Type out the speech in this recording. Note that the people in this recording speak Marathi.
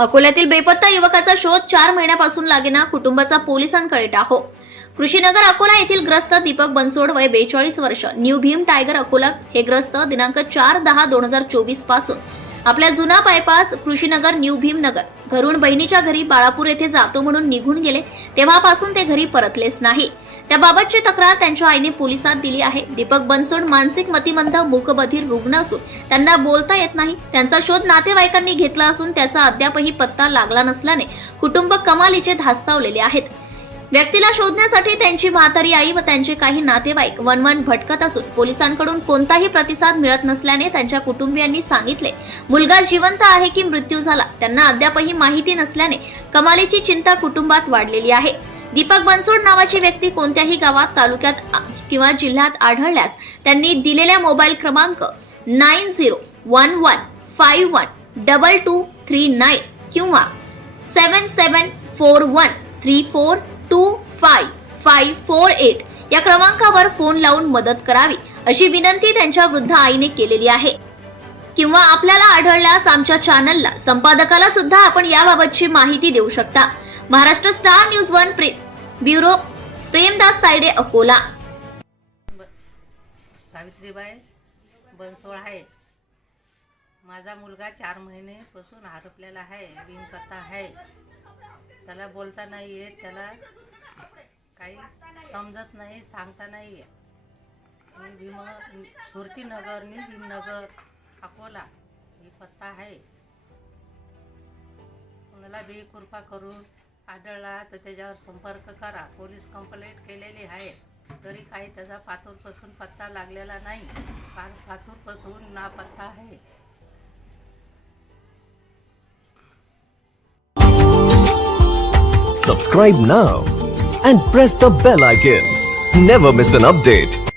अकोल्यातील बेपत्ता युवकाचा शोध चार महिन्यापासून लागेना कुटुंबाचा पोलिसांकडे टाहो. कृषीनगर अकोला येथील ग्रस्त दीपक बनसोड वय बेचाळीस वर्ष न्यू भीम टायगर अकोला हे ग्रस्त दिनांक चार दहा दोन हजार चोवीसपासून. आपल्या जुना बायपास कृषीनगर न्यू भीम नगर. घरून बहिणीच्या घरी बाळापूर येथे जातो म्हणून निघून गेले तेव्हापासून ते घरी परतलेच नाही. त्याबाबतची तक्रार त्यांच्या आईने पोलिसात दिली आहे. दीपक बनसोड मानसिक मतिमंद मूकबधीर रुग्ण असून त्यांना बोलता येत नाही. त्यांचा शोध नातेवाईकांनी घेतला असून त्याचा अद्यापही पत्ता लागला नसल्याने कुटुंब कमालीचे धास्तावलेले आहेत. व्यक्तीला शोधण्यासाठी त्यांची म्हातारी आई व त्यांचे काही नातेवाईक वनवन भटकत असून पोलिसांकडून कोणताही प्रतिसाद मिळत नसल्याने त्यांच्या कुटुंबियांनी सांगितले. मुलगा जिवंत आहे की मृत्यू झाला त्यांना अद्यापही माहिती नसल्याने कमालीची चिंता कुटुंबात वाढलेली आहे. दीपक बनसोड नावाची व्यक्ती कोणत्याही गावात तालुक्यात किंवा जिल्ह्यात आढळल्यास त्यांनी दिलेल्या मोबाईल क्रमांक nine zero one one five one double two three nine किंवा seven seven four one three four two five five four eight या क्रमांकावर फोन लावून मदत करावी अशी विनंती त्यांच्या वृद्ध आईने केलेली आहे. किंवा आपल्याला आढळल्यास आमच्या चॅनलला संपादकाला सुद्धा आपण याबाबतची माहिती देऊ शकता. महाराष्ट्र स्टार न्यूज वन प्रे ब्युरो प्रेमदास तायडे अकोला. ब सावित्रीबाई बनसोळ आहे. माझा मुलगा चार महिनेपासून हरपलेला आहे बिनकथा आहे. त्याला बोलता नाही येत त्याला काही समजत नाही सांगता नाही येत. मी भीम सुरतीनगर मी भीमनगर अकोला ही पत्ता आहे. कोणाला बी कृपा करून आढळला तर त्याच्यावर संपर्क करा पोलीस कंप्लेंट केलेली आहे तरी काही त्याचा पातूरपासून पत्ता लागलेला नाही पा पातूरपासून ना पत्ता आहे Subscribe now and press the bell icon. Never miss an update.